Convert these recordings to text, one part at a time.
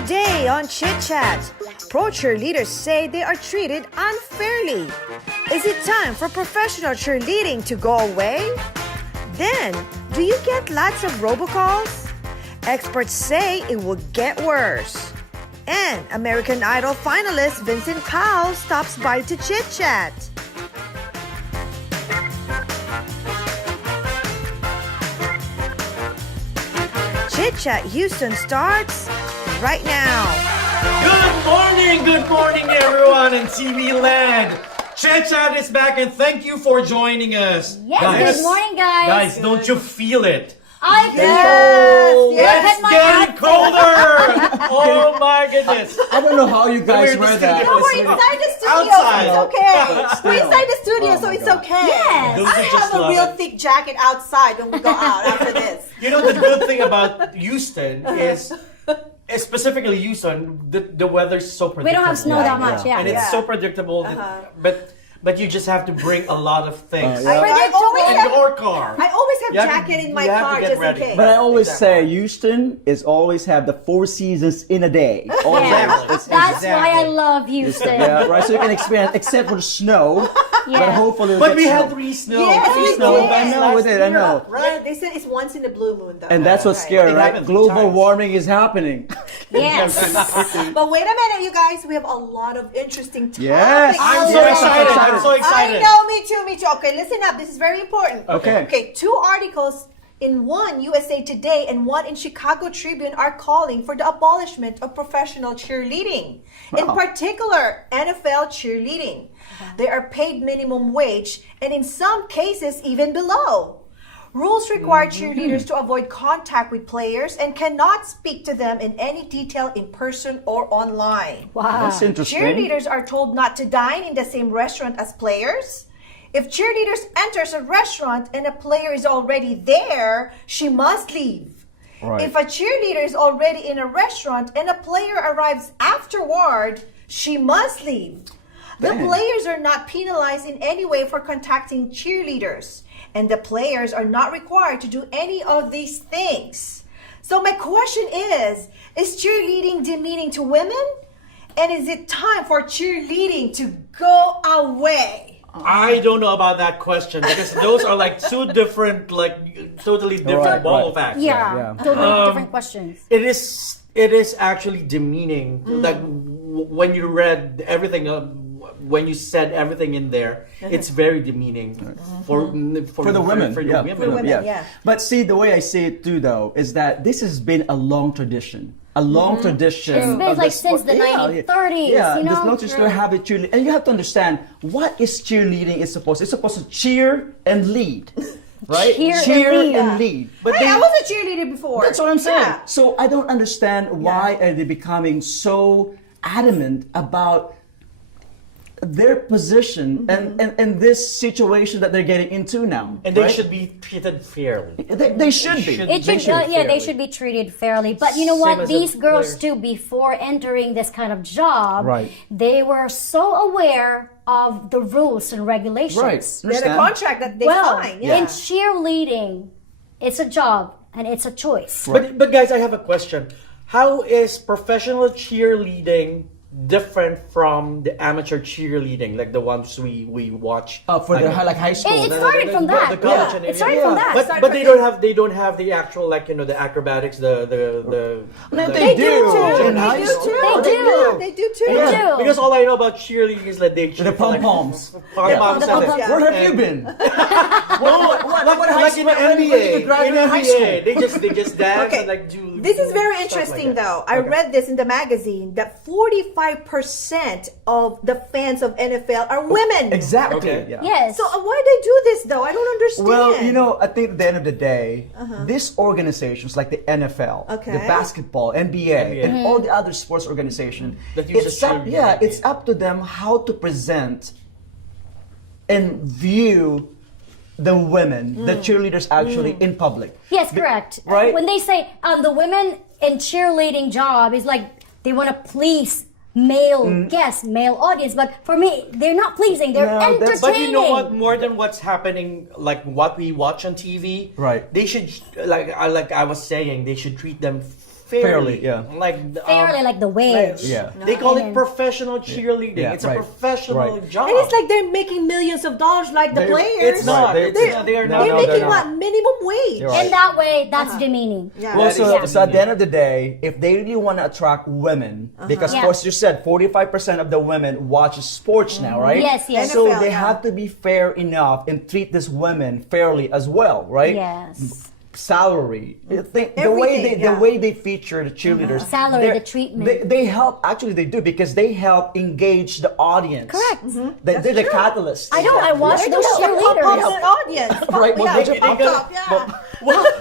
Today on Chit Chat, pro cheerleaders say they are treated unfairly. Is it time for professional cheerleading to go away? Then, do you get lots of robocalls? Experts say it will get worse. And American Idol Finalist Vincent Powell stops by to Chit Chat. Chit Chat Houston starts right now. Good morning everyone in TV land. Chit Chat is back and thank you for joining us. Yes, guys, good morning guys. Guys, don't you feel it? I It's getting colder! Oh my goodness. I don't know how you guys wear that. No, we're inside the studio, Outside. so it's okay. Still. We're inside the studio, Oh so my it's God. okay. Yes. Those I are have just a love real it. thick jacket outside when we go out after this. You know, the good thing about Houston is specifically Houston, the weather's so predictable. We don't have snow that much, yeah. And it's Yeah. so predictable, but you just have to bring a lot of things Yeah. I always in have, your car. I always have You have to- jacket in my you have to car get just ready. in case. But I always Exactly. say Houston is always have the 4 seasons in a day. Always. Exactly. That's why I Exactly. love Houston. Yeah, right. So you can experience, except for the snow. But Yeah. hopefully, we'll But get we snow. had 3 snow. Yes, three we snow did. events I know with last it, I year. know. Right? They said it's once in the blue moon, though. And that's what's Right. scary, It right? happened 3 Global times. warming is happening. Yes. But wait a minute, you guys. We have a lot of interesting topics. Yes. I'm I so love excited. it. I'm so excited. I know, me too, me too. Okay, listen up. This is very important. Okay. Okay, 2 articles in one USA Today and one in Chicago Tribune are calling for the abolishment of professional cheerleading. In Wow. particular, NFL cheerleading. They are paid minimum wage and in some cases even below. Rules require cheerleaders to avoid contact with players and cannot speak to them in any detail in person or online. Wow. That's interesting. Cheerleaders are told not to dine in the same restaurant as players. If cheerleaders enters a restaurant and a player is already there, she must leave. Right. If a cheerleader is already in a restaurant and a player arrives afterward, she must leave. The Dang. players are not penalized in any way for contacting cheerleaders, and the players are not required to do any of these things. So my question is cheerleading demeaning to women? And is it time for cheerleading to go away? I don't know about that question because those are like 2 different, like totally different Right, ball right. of wax. Yeah. Yeah. Totally different questions. It is actually demeaning. Like when you read everything, when you said everything in there, it's very demeaning for For the women. For the yeah. women. For women. yeah. But see, the way I see it too, though, is that this has been a long tradition. A long tradition. It's been of like sport. since the 1930s, Yeah, you know? this long tradition to have a cheerleading. And you have to understand, what is cheerleading is supposed? It's supposed to cheer and lead. Right? Cheer and lead. But Hey, they, I was a cheerleader before. that's what I'm saying. Yeah. So I don't understand why are they becoming so adamant about their position and this situation that they're getting into now. And they right? should be treated fairly. They should be. It should, They they fairly. should be treated fairly. But you know Same what? as These the girls players. too, before entering this kind of job, Right. they were so aware of the rules and regulations. Right. They had a Understand? contract that they Well, signed. Yeah. in cheerleading, it's a job and it's a choice. But guys, I have a question. How is professional cheerleading different from the amateur cheerleading, like the ones we watch? For the high school. It started from that. The college Yeah. and It started everything. from that. But Started but from they don't have the actual, like, you know, the acrobatics, the They do. too. In high They do school. too. They do. They do too. They do. Because all I know about cheerleading is that they cheer The for, like, pom-poms. pom-poms the and- pom-poms. Where have you been? like in the when did you NBA, graduate in high NBA, school? they just dance Okay. and like do. This is very stuff interesting, like that. though. I read this in the magazine that 45% of the fans of NFL are women. Exactly. Okay. Yeah. Yes. So why they do this, though? I don't understand. Well, you know, I think at the end of the day, these organizations like the NFL, Okay. the basketball, NBA, and all the other sports organizations, That uses it's up, cheerleading. it's up to them how to present and view the women, the cheerleaders actually in public. Yes, correct. right? When they say the women in cheerleading job is like they want to please male guests, male audience, but for me, they're not pleasing. They're No, that's- entertaining. But you know what? More than what's happening, like what we watch on TV, Right. They should, like I was saying, they should treat them fairly. yeah. Like Fairly, like the wage. Yeah. They call it And- professional cheerleading. Yeah, It's right. a professional Right. job. And it's like they're making millions of dollars like the players. It's not. Right. They are not. They're No, making they're what? not. Minimum wage. You're right. In that way, that's demeaning. Yeah. Well, That so, is so at the end of the day, if they really want to attract women, because Yeah. as you said, 45% of the women watch sports now, right? Yes, yes. So NFL, they yeah. have to be fair enough and treat these women fairly as well, right? Yes. Salary, the way Everything, the yeah. way they feature the cheerleaders, Salary, they're- the treatment. they help. Actually, they do because they help engage the audience. Correct. They're the catalyst. I know, I watch those Pump up cheerleaders. an audience. Right, well, Yeah, they just pump pump up, yeah.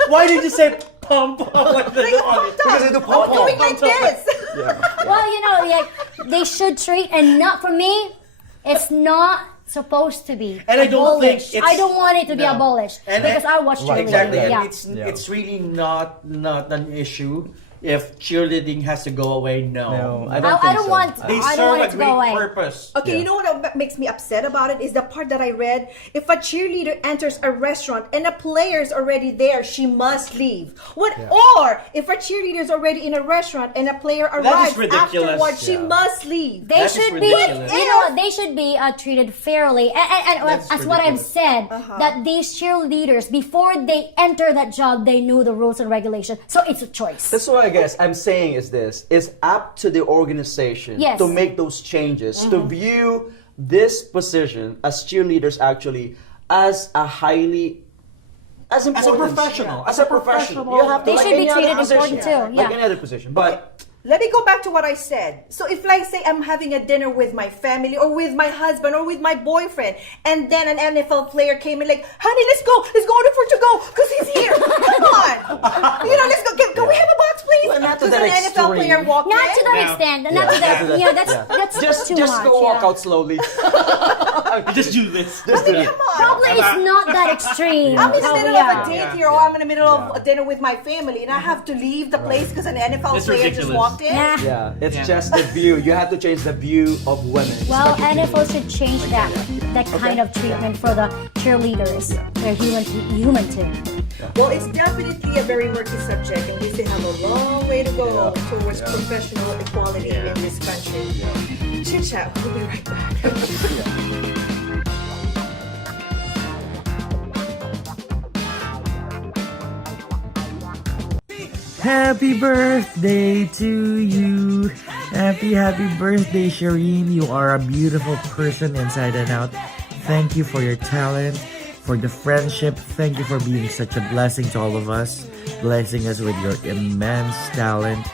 Why did you say pump up like the Like a pump up. Because they do pump I'm doing up. like this. Well, you know, like they should treat, and not for me, it's not supposed to be And I don't think abolished. it's- I don't want it to be No. abolished And- because I watch cheerleading. Exactly. Yeah. And it's really not an issue if cheerleading has to go away. No, I think don't so. want. They I don't serve want a it to go away. great purpose. Okay, Yeah. you know what makes me upset about it is the part that I read. If a cheerleader enters a restaurant and a player's already there, she must leave. What? Or if a cheerleader is already in a restaurant and a player is arrives ridiculous. afterwards, she Yeah. must leave. They That is should be, ridiculous. you know what, they should be treated fairly. And That's as what I've ridiculous. said, that these cheerleaders, before they enter that job, they knew the rules and regulations. So it's a choice. That's what I guess I'm saying is this. It's up to the organization Yes. to make those changes, to view this position as cheerleaders actually as a highly as important. professional. As a professional. You have to, They like should be any other treated position. important too, Like yeah. any other position. But Let me go back to what I said. So if, like, say I'm having a dinner with my family or with my husband or with my boyfriend, and then an NFL player came in like, honey, let's go order for to go because he's here. Come on, let's go. Can we have a box, please? Well, not to Because that an NFL extreme. player walked Not in. to that Yeah. extent. Not to that. Yeah. You know, that's just too just much. go walk yeah. out slowly. Just do this. Just do it. Come on. Probably it's not that extreme. I'm in the middle of a date Yeah. here, or I'm in the middle of a dinner with my family, and I have to leave the place because an NFL It's player just ridiculous. walked in. Nah. Yeah, it's Yeah. just the view. You have to change the view of women. Well, especially NFL should change that kind of treatment for the cheerleaders. They're human too. Well, it's definitely a very murky subject, and we still have a long way to go towards professional equality in this country. Chit Chat, we'll be right back. Happy birthday to you. Happy birthday, Shireen. You are a beautiful person inside and out. Thank you for your talent, for the friendship. Thank you for being such a blessing to all of us, blessing us with your immense talent.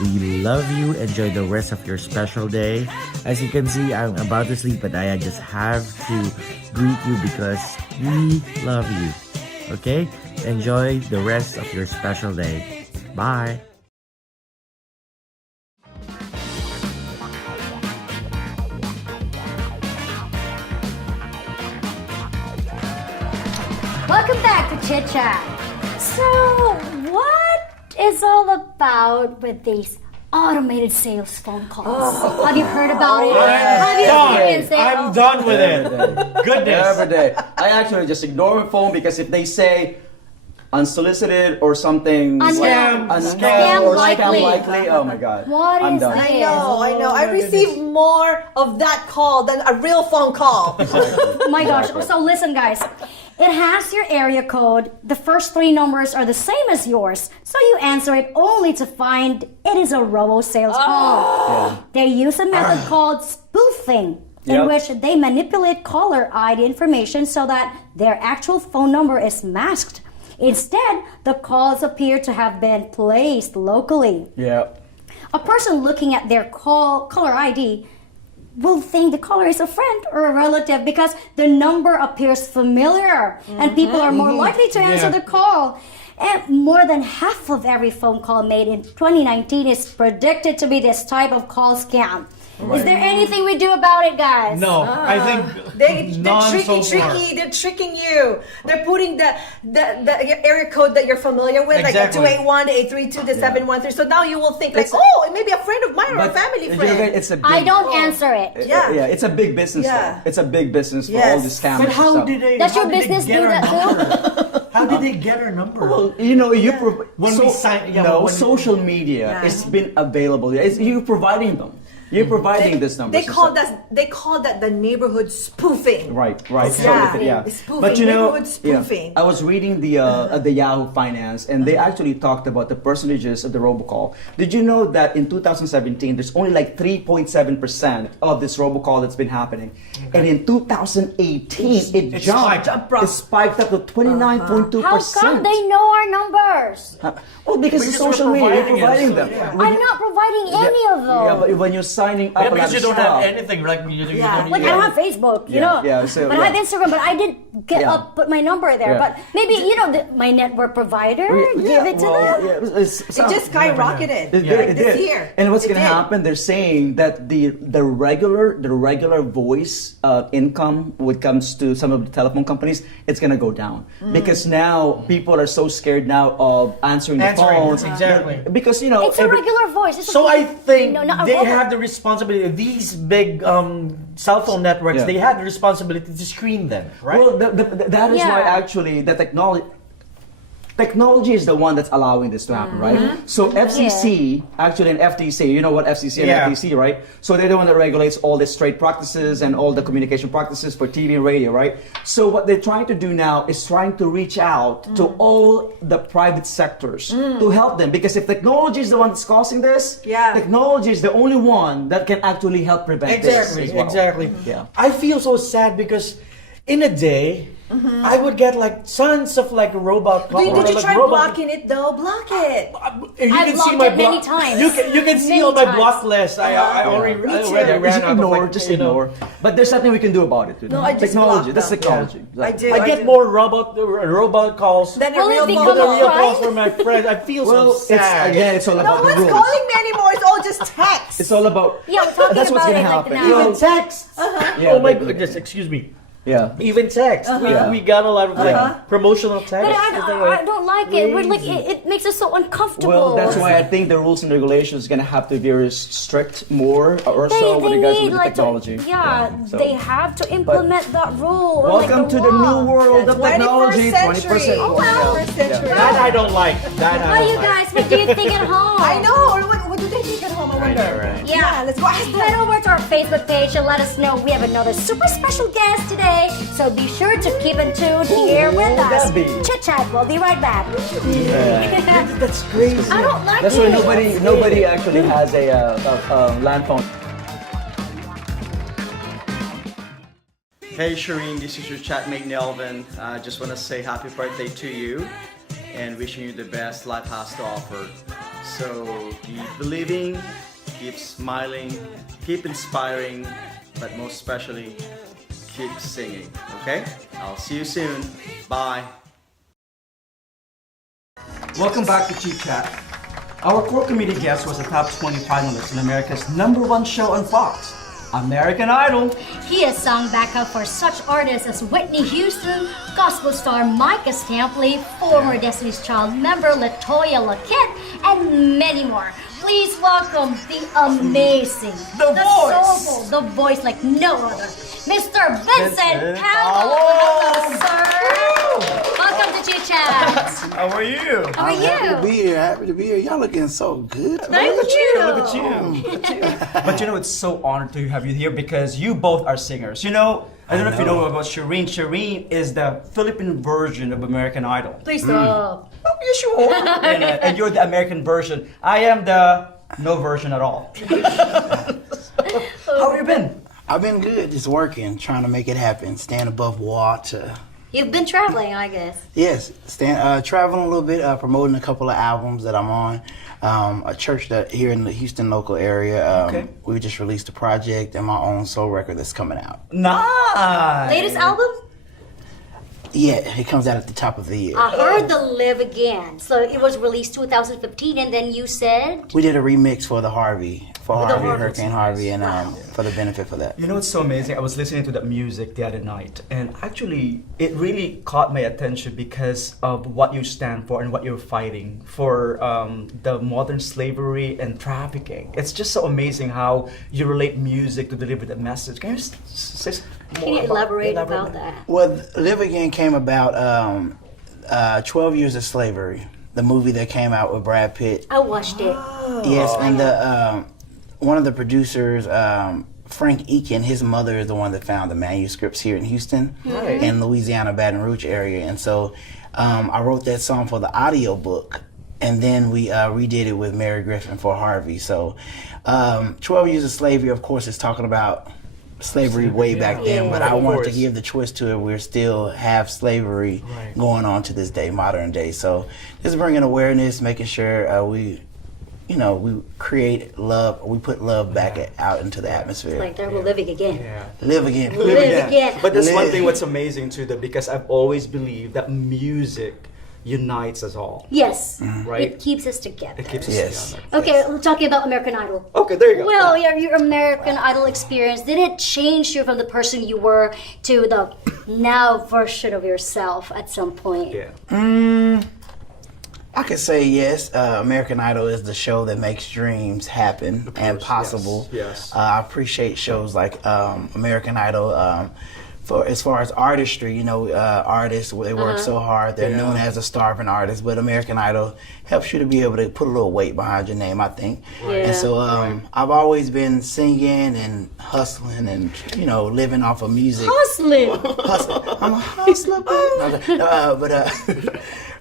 We love you. Enjoy the rest of your special day. As you can see, I'm about to sleep, but I just have to greet you because we love you. Okay? Enjoy the rest of your special day. Bye. Welcome back to Chit Chat. So, what is all about with these automated sales phone calls? Have you heard about it? Have you experienced it? I'm done with it. Goodness. Every day. I actually just ignore my phone because if they say unsolicited or something Unknown. Scam or likely. scam likely, oh my god. What I'm is done. this? I know. I receive more of that call than a real phone call. Oh my gosh. So listen, guys. It has your area code. The first three numbers are the same as yours. So you answer it only to find it is a robo-sales call. They use a method called spoofing, in Yep. which they manipulate caller ID information so that their actual phone number is masked. Instead, the calls appear to have been placed locally. Yeah. A person looking at their caller ID will think the caller is a friend or a relative because the number appears familiar and people are more likely to answer the call. And more than half of every phone call made in 2019 is predicted to be this type of call scam. Is there anything we do about it, guys? No, I think They're none so far. tricky. They're tricking you. They're putting the area code that you're familiar with, Exactly. like the 281, the 832, the 713. So now you will think like, oh, it may be a friend of mine or a family you friend. know, it's a big, I don't answer it. Yeah. Yeah, it's a big business. Yeah. Though. It's a big business for Yes. all these scammers. But and how stuff. did they? Does how your did they business get do our that too? number? How did they get our number? Well, you know, When we sign- yeah, no, when- social media, it's been available. It's you providing them. You're providing this number. They call that the neighborhood spoofing. Right. Yeah. Spoofing, But you know, neighborhood spoofing. I was reading the Yahoo Finance, and they actually talked about the percentages of the robocall. Did you know that in 2017, there's only like 3.7% of this robocall that's been happening, and in 2018, it jumped. It spiked up to 29.2%. How come they know our numbers? Well, because of social media, you're providing them. I'm not providing any of those. Yeah, but when you're signing up, Yeah, because you don't have stuff, anything like you don't Like I don't have Facebook, you know. Yeah, so, but I have Instagram, but I didn't put my number there. Yeah. But maybe my network provider give it to them. Yeah, It just skyrocketed this year. And what's It going to did. happen? They're saying that the regular voice income, when it comes to some of the telephone companies, it's going to go down because now people are so scared now of answering the phones. Exactly. Because you know, It's a regular voice. It's So I think not a they robot. have the responsibility. These big cell phone networks, they have the responsibility to screen them, right? Well, that is why actually the technology is the one that's allowing this to happen, right? So FCC, actually, and FTC, you know what FCC and FTC, right? So they're the one that regulates all the trade practices and all the communication practices for TV and radio, right? So what they're trying to do now is trying to reach out to all the private sectors to help them, because if technology is the one that's causing this, technology is the only one that can actually help prevent this as well. Exactly. Yeah. I feel so sad because in a day, I would get like tons of like robot calls. Did you like try robot- blocking it though? Block it. You I've can see blocked my it many times. You can see Many on my times. block list. I already ran Just out ignore, of just you know. ignore. But there's nothing we can do about it. No, I just technology. blocked That's them. technology. I do. I get more robot calls Then Will a it real become than phone the a real crime? calls from my friends. I feel Well, so sad. it's all No about the one's rules. calling me anymore. It's all just text. It's all about. Yeah, we're talking That's what's about gonna it like happen. now. Even text. Yeah, Oh my they- goodness! Excuse me. Yeah. Even text. We got a lot of like promotional text. But and things I don't like it. We're like it makes us so uncomfortable. Well, that's why I think the rules and regulations are gonna have to be very strict more or so with regards to the technology. So- they have to implement that rule. Welcome to the new world of 21st technology. century. 21st Oh, well. century. 21st century. That I don't like. That I Oh, don't you like. guys, what do you think at home? I know. What do they think at home? I wonder. Right. Yeah, Let's go ask Head them. over to our Facebook page and let us know we have another super special guest today. So be sure to keep in tune here with us. Debbie. Chit Chat, we'll be right back. That's crazy. I don't like That's it. why nobody actually has a land phone. Hey Shireen, this is your chatmate Nelvin. I just want to say happy birthday to you and wishing you the best life has to offer. So keep believing, keep smiling, keep inspiring, but most especially, keep singing, okay? I'll see you soon. Bye. Welcome back to Chit Chat. Our core committee guest was a top 20 finalist in America's #1 show on Fox, American Idol. He has sung backup for such artists as Whitney Houston, gospel star Micah Stampley, former Destiny's Child member LaToya Luckett, and many more. Please welcome the amazing, soulful, the voice like no other, Mr. Vincent Powell. Hello, sir. Welcome to Chit Chat. How are you? How are you? Happy to be here. Y'all looking so good. Thank you. Look at you. But you know, it's so honored to have you here because you both are singers. You know, I don't know if you know about Shireen. Shireen is the Philippine version of American Idol. Please stop. Oh, yes, you are. And you're the American version. I am the no version at all. How have you been? I've been good, just working, trying to make it happen, staying above water. You've been traveling, I guess. Yes, traveling a little bit, promoting a couple of albums that I'm on. A church that here in the Houston local area. Okay. We just released a project and my own soul record that's coming out. Nice. Latest album? Yeah, it comes out at the top of the year. I heard the Live Again. So it was released 2015, and then you said We did a remix for the Harvey, Hurricane Harvey, and Wow. for the benefit for that. You know what's so amazing? I was listening to that music the other night, and actually, it really caught my attention because of what you stand for and what you're fighting for the modern slavery and trafficking. It's just so amazing how you relate music to deliver the message. Can you say more Can you elaborate about that? Well, Live Again came about. 12 Years of Slavery, the movie that came out with Brad Pitt. I watched it. Yes, and the one of the producers, Frank Eakin, his mother is the one that found the manuscripts here in Houston, in Louisiana, Baton Rouge area. And so I wrote that song for the audio book, and then we redid it with Mary Griffin for Harvey. So 12 Years of Slavery, of course, is talking about slavery way back then, but I wanted to give the twist to it. We still have slavery going on to this day, modern day. So just bringing awareness, making sure we create love. We put love back out into the atmosphere. Like we're living again. Live again. Live again. But that's one thing what's amazing too, that because I've always believed that music unites us all. Yes. Right? It keeps us together. It keeps us together. Okay, we're talking about American Idol. Okay, there you go. Well, your American Idol experience, did it change you from the person you were to the now version of yourself at some point? Yeah. I could say yes. American Idol is the show that makes dreams happen and possible. Yes. I appreciate shows like American Idol. For as far as artistry, artists, they work so hard. They're known as a starving artist, but American Idol helps you to be able to put a little weight behind your name, I think. And so I've always been singing and hustling and, living off of music. Hustling! I'm a hustler,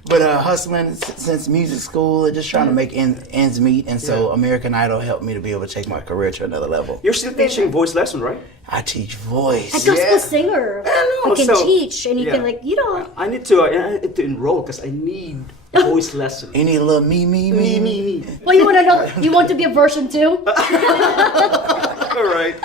but hustling since music school and just trying to make ends meet. And so American Idol helped me to be able to take my career to another level. You're still teaching voice lesson, right? I teach voice. A gospel singer who can teach and you can I need to enroll because I need voice lesson. You need a little me. Well, you want to know, you want to be a version 2? All right.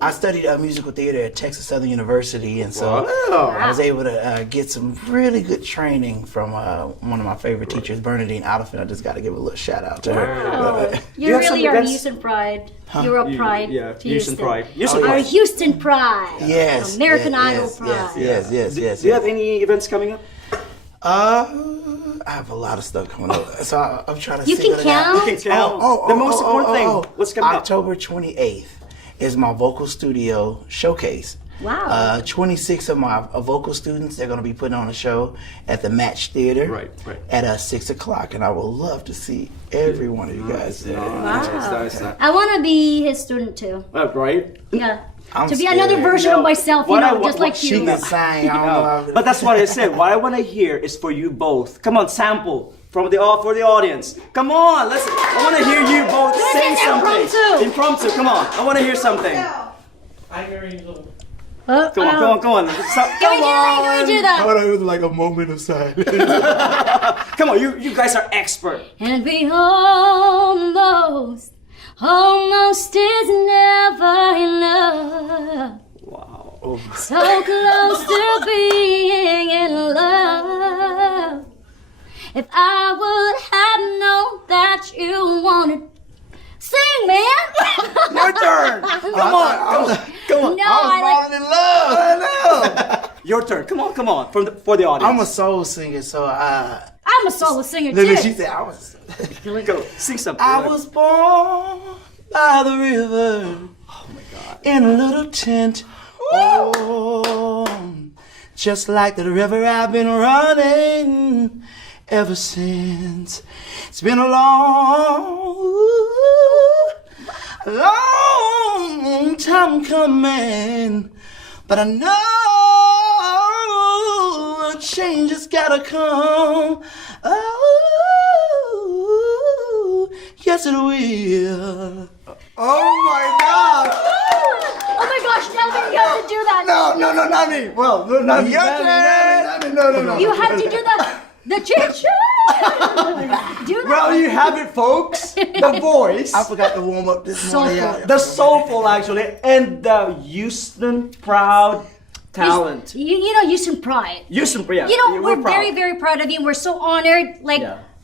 I studied musical theater at Texas Southern University, and so I was able to get some really good training from one of my favorite teachers, Bernadine Alfin. I just got to give a little shout out to her. You really are Houston Pride. You're a pride to Houston. Pride. Our Houston Pride. Yes. American Idol Pride. Yes. Do you have any events coming up? I have a lot of stuff coming up, so I'm trying to. You can count. You can count. The most important thing. What's coming up? October 28th is my vocal studio showcase. Wow. 26 of my vocal students, they're going to be putting on a show at the Match Theater Right. at 6 o'clock, and I would love to see every one of you guys there. Nice. I want to be his student too. Right? Yeah. I'm To be scared. another version of myself, just like She you. can sing. I don't know. But that's what I said. What I want to hear is for you both. Come on, sample for the audience. Come on, I want to hear you both sing something. Impromptu. Come on. I want to hear something. I'm very little. Come on. Can we do that? It was like a moment of silence. Come on, you guys are expert. And we almost is never enough. Wow. So close to being in love. If I would have known that you wanted, sing, man. Your turn. Come on. No, falling in love. I know. Your turn. Come on. For the audience. I'm a soul singer, so I'm a solo singer Then too. she said I was. Go. Sing something. I was born by the river. Oh my God. In a little tent. Oh, just like the river I've been running ever since. It's been a long time coming, but I know a change has gotta come. Oh, yes it will. Oh my God! Oh my gosh, Nelvin, you have to do that. No, not me. Well, not me. No. You have to do the chit chat. Do that. Well, you have it, folks. The voice. I forgot to warm up this morning. The soulful, actually, and the Houston proud talent. You know, Houston Pride. Houston, yeah. We're proud. very, very proud of you. We're so honored.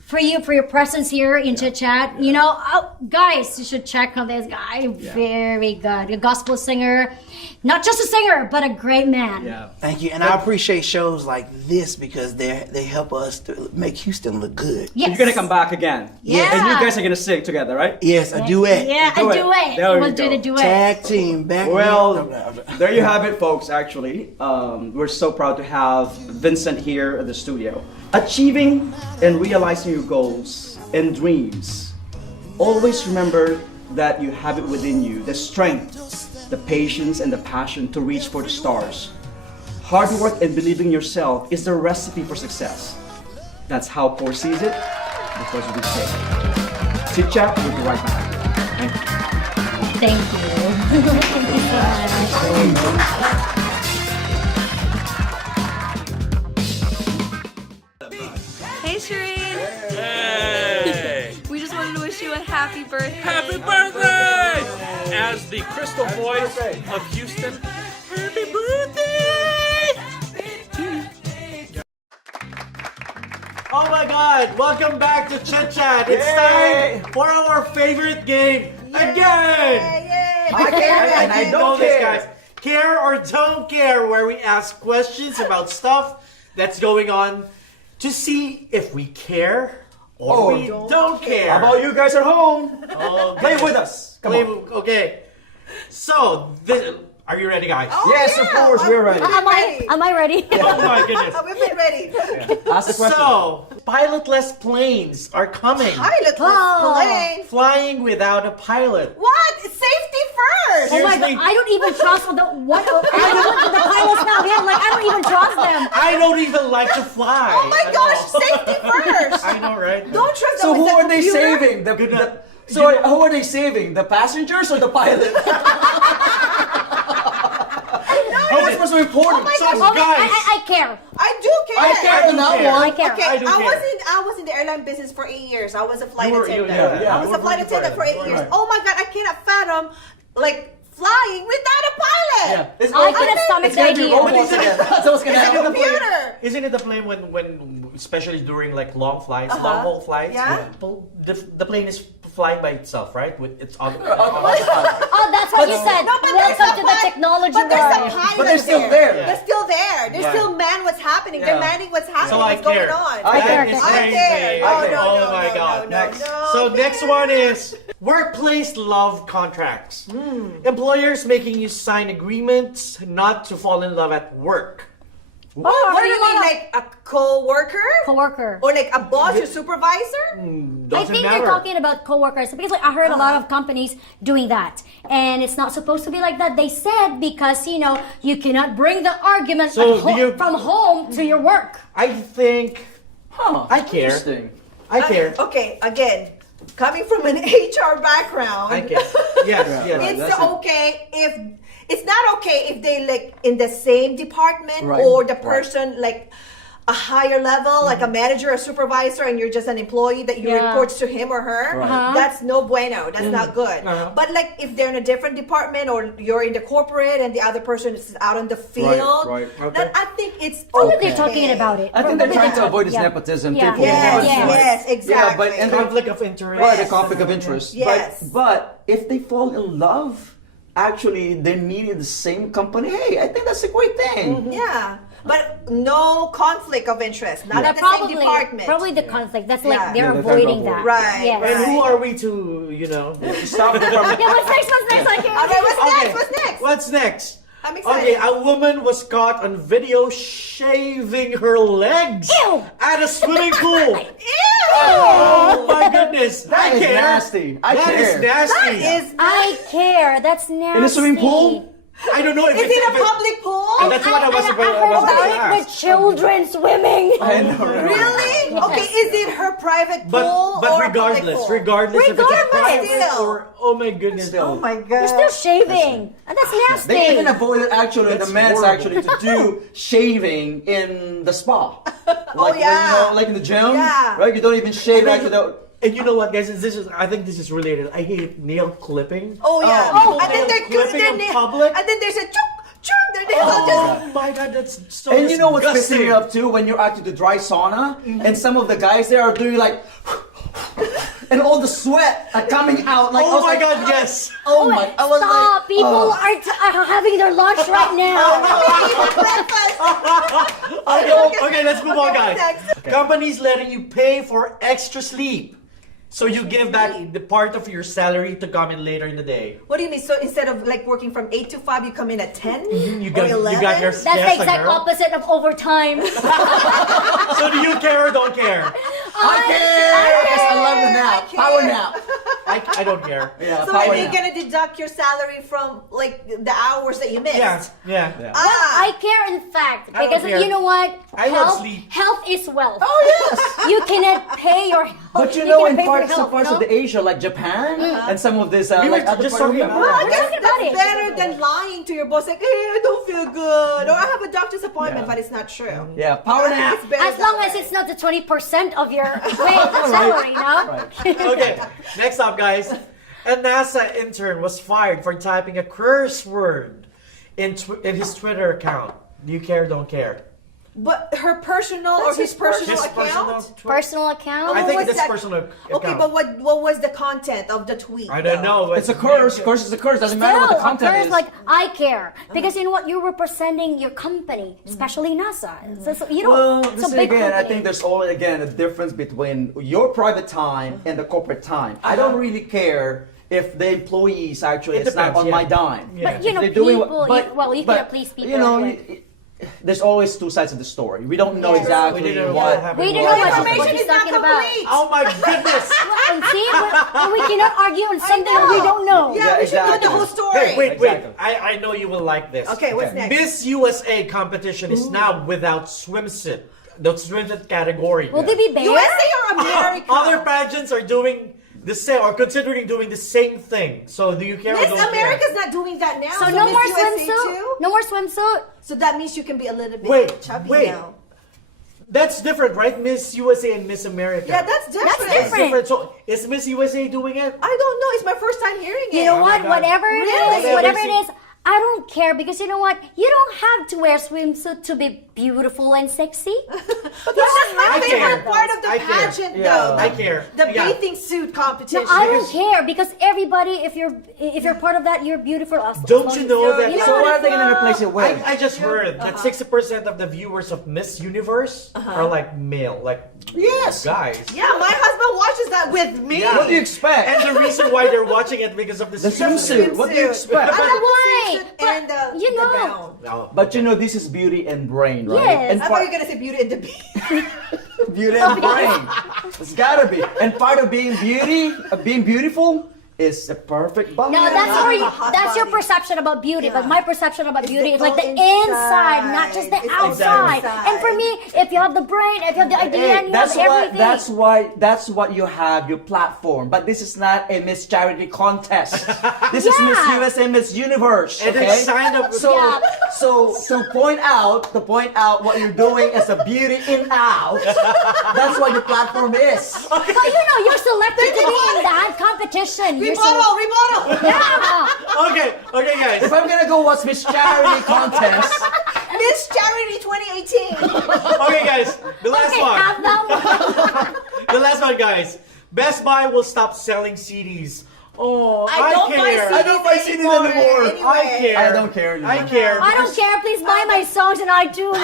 for you for your presence here in Chit Chat. You know, guys, you should check on this guy. Very good. A gospel singer. Not just a singer, but a great man. Yeah. Thank you, and I appreciate shows like this because they help us to make Houston look good. Yes. You're gonna come back again. Yeah. And you guys are gonna sing together, right? Yes, a duet. Yeah, a duet. There we We'll do go. the duet. Tag team back. Well, there you have it, folks. Actually, we're so proud to have Vincent here at the studio. Achieving and realizing your goals and dreams. Always remember that you have it within you, the strength, the patience, and the passion to reach for the stars. Hard work and believing in yourself is the recipe for success. That's how Core sees it, because we say it. Chit Chat, we'll be right back. Thank you. Thank you. Thank you so much. Hey Shireen! Hey! We just wanted to wish you a happy birthday. Happy birthday! As the crystal voice of Houston, happy birthday! Oh my God! Welcome back to Chit Chat. It's time for our favorite game again. I And I don't care. Guys. Care or don't care, where we ask questions about stuff that's going on to see if we care or we don't care. How about you guys at home? Play with us. Come on. Okay. So, are you ready, guys? Yes, of course, we're ready. Am I ready? Oh my goodness. We've been ready. Ask the question. So, pilotless planes are coming. Plane. Flying without a pilot. What? Safety first. Oh my God, Seriously? I don't even trust the pilots now here. Like, I don't even trust them. I don't even like to fly. Oh my at gosh, all. safety first. I know, right? Don't trust So them who with the are they computer. saving? Who are they saving? The passengers or the pilot? How much was so important? Oh my So, gosh. guys, I care. I do care. I care I on that care. one. I care. Okay, I do care. I was in the airline business for 8 years. I was a flight You were- attendant. yeah. I was a flight attendant for 8 years. Right. Oh my God, I cannot fathom like flying without a pilot. It's I couldn't stomach the idea. robots again. That's what's gonna It's a happen. computer. Isn't it the plane when especially during like long flights, long haul flights? Yeah. The plane is flying by itself, right? With its other. Oh, that's what you said. No, but there's Welcome a to the pilot- technology But there's a world. pilot But they're still there. Yeah. They're still there. They're Right. still man what's happening. They're Yeah. manning what's happening. So I what's going care. on. I care. That is I crazy. care. Oh, no, Oh no, my no, God. no, Next. no, So no. next one is workplace love contracts. Employers making you sign agreements not to fall in love at work. What do you mean, like a co-worker? Coworker. Or like a boss or supervisor? I Doesn't think matter. they're talking about coworkers because like I heard a lot of companies doing that, and it's not supposed to be like that. They said because you cannot bring the argument So at do you- from home to your work. I think I care. Interesting. I care. Okay, again, coming from an HR background, I care. Yes, yes. it's that's it. okay if it's not okay if they like in the same department Right. or the Right. person like a higher level, like a manager or supervisor, and you're just an employee that you Yeah. report to him or her. Right. That's no bueno. That's not good. But like if they're in a different department or you're in the corporate and the other person is out on the field, right. then I think it's Probably okay. they're talking about it. I think they're trying to Yeah. avoid this Yeah. nepotism Yeah. too. Yes, Yeah. yes, exactly. Yeah, but and Conflict of interest. right, the conflict of interest. Yes. But if they fall in love, actually they meet in the same company. Hey, I think that's a great thing. Yeah, but no conflict of interest. Not Yeah, at the same department. probably the conflict. That's like Yeah. they're Yeah, they're trying to avoiding that. avoid. Right, Yes. And right. who are we to, Stop it from. Yeah, what's next? What's next? I Okay, can't. what's Okay. next? What's next? What's next? I'm excited. Okay, a woman was caught on video shaving her legs Ew. at a swimming pool. Ew! Oh my goodness! That I is care. nasty. I That is care. nasty. That is. I care. That's nasty. In a swimming pool? I don't know if Is it's it a public pool? Oh, that's what I was I about heard to about it ask. with children swimming. I know, right? Really? Yes. Okay, is it her private pool But or a public regardless, pool? regardless if it's a Regardless, private still. or oh my goodness. Oh my god. You're still shaving. And that's nasty. They even avoided actually That's the men's horrible. actually to do shaving in the spa. Like yeah. like in the gym, Yeah. right? You don't even shave actually. And you know what, guys? I think this is related. I hate nail clipping. Oh yeah. Oh, and then nail they're clipping they're in nail- public? And then there's a chuk chuk. Their Oh my god, that's so And you know what's disgusting. pissing me up too? When you're at the dry sauna, and some of the guys there are doing like, and all the sweat are coming out. Like, I Oh was my like, god, yes. Oh my! I was Stop! like, People are having their lunch right now. Okay, let's move on, guys. next? Companies letting you pay for extra sleep. So you give back the part of your salary to come in later in the day. What do you mean? So instead of like working from 8 to 5, you come in at 10? You got your That's yes, the exact girl. opposite of overtime. So do you care or don't care? I care. Yes, I love the nap. Power nap. I don't care. Yeah, So power are they nap. gonna deduct your salary from like the hours that you missed? Yeah. I care in fact I don't because care. you know what? I love sleep. Health is wealth. Oh yes. You cannot pay your health. But you know, cannot in pay for some health, parts you of know? the Asia, like Japan, and some of this, We were like other just part of talking the- about Well, I that. guess Talking about that's it. better than lying to your boss like, I don't feel good, or I have a doctor's appointment, but it's not true. Yeah, power I think nap. it's better As long that as way. it's not the 20% of your salary, no? Okay, next up, guys. A NASA intern was fired for typing a curse word in his Twitter account. Do you care or don't care? But her personal or his personal account? Personal account? I think What's it's that? personal account. Okay, but what was the content of the tweet? I don't know. It's a curse. Curse is a curse. Doesn't matter what the Still, content of course, is. like I care because you know what, you're representing your company, especially NASA. So you know, Well, it's this a big again, I company. think there's always again a difference between your private time and the corporate time. I don't really care if the employees actually It it's not depends, on yeah. my dime. Yeah. But you know, They're doing people. what- You cannot please people. You know, anyway. there's always two sides of the story. We don't know Yes. exactly We didn't know what what happened. We don't Well, know what information he's is not talking about. complete. Oh my goodness! And see, we cannot argue on something that we don't know. Yeah, Yeah, we should know exactly. the whole story. Hey, wait. Exactly. I know you will like this. Okay, what's next? Miss USA competition is now without swimsuit. The swimsuit category. Will they be banned? USA or America? Other pageants are doing the same or considering doing the same thing. So do you care or Miss don't America's not doing that now. So no Miss more USA swimsuit. too? No more swimsuit. So that means you can be a little bit Wait, chubby wait. now. That's different, right? Miss USA and Miss America. Yeah, that's different. That's different. So is Miss USA doing it? I don't know. It's my first time hearing it. You know Oh what? my God. Whatever it Really? is, whatever it is, I don't care because you know what? You don't have to wear swimsuit to be beautiful and sexy. But this is my I favorite care. part of the I care. pageant, Yeah. though. I care. The Yeah. bathing suit competition. No, I don't care because everybody, if you're part of that, you're beautiful. Don't you know that? You know So what what are it's they going to not? replace it with? I just heard that 60% of the viewers of Miss Universe are like male, like Yes. guys. Yeah, my husband watches that with me. Yeah. What do you expect? And the reason why they're watching it because of the The swimsuit. What do you expect? I love the Why? swimsuit and the, you the know. gown. No. But you know, this is beauty and brain, right? Yes. And I thought you were going to say beauty and the beast. beauty and brain. It's gotta be. And part of being being beautiful, is a perfect balance. No, that's where hot that's your body. perception about beauty. But my perception about beauty the is like the whole inside, not just the inside. It's outside. inside. And for me, if you have the brain, if you have the idea, and you that's have why. everything. That's what you have your platform. But this is not a Miss Charity contest. This is Miss Yeah. USA, Miss Universe. And Okay. it's signed up. So, Yeah. so to point out what you're doing as a beauty in out. That's what your platform is. But you know, you're selected to be in that competition. You're Rebuttal. Yeah. Okay, guys. If I'm gonna go watch Miss Charity contest, Miss Charity 2018. Okay, guys. The last Okay, one. have them. The last one, guys. Best Buy will stop selling CDs. Oh, I don't buy care. CDs I don't buy CDs anymore. anyway. I care. I don't care anymore. I care. I don't care. Please buy my songs in iTunes.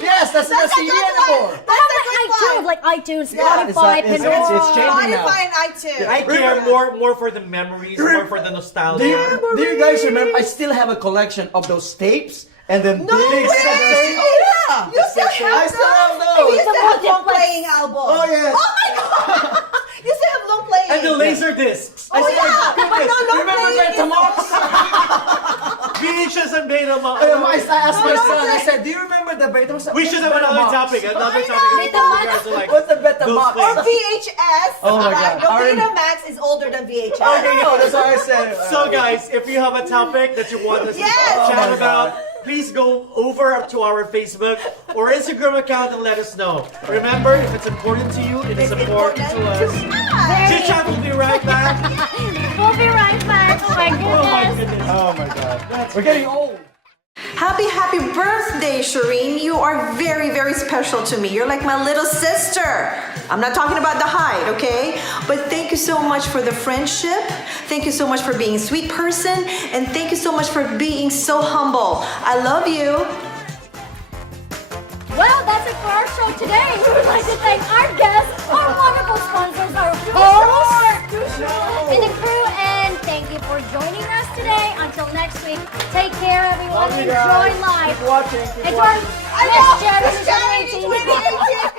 yes, that's not a CD anymore. I have like iTunes, Spotify, It's like- it's- Pandora. it's changing now. Spotify and iTunes. I care more for the memories, more for the nostalgia. Do you guys remember? I still have a collection of those tapes and then No big way! CDs. Oh, yeah! You still have I still have those? those. You still have The long playing album. Oh yes. Oh my god! You still have long playing. And the laser discs. Oh yeah! But no long Remember playing. Betamax? VHS and Betamax. I asked my son. I said, "Do you remember the Betamax?" We should have another topic. Another topic. Betamax. Like, What's the those Betamax? Or things. VHS. Oh my right? God. No, Betamax is older than VHS. Okay, no, that's what I said. So guys, if you have a topic that you want us to Yes. chat Oh my about, God. please go over to our Facebook or Instagram account and let us know. Remember, if it's important to you, it is important to us. Chit Chat will be right back. We'll be right back. my goodness. Oh my God. We're getting old. Happy birthday, Shireen. You are very, very special to me. You're like my little sister. I'm not talking about the height, okay? But thank you so much for the friendship. Thank you so much for being a sweet person. And thank you so much for being so humble. I love you. Well, that's it for our show today. We would like to thank our guests, our wonderful sponsors, our hosts, and the crew, and thank you for joining us today. Until next week, take care, everyone. Enjoy life. Keep watching. Enjoy. Yes, Jerry.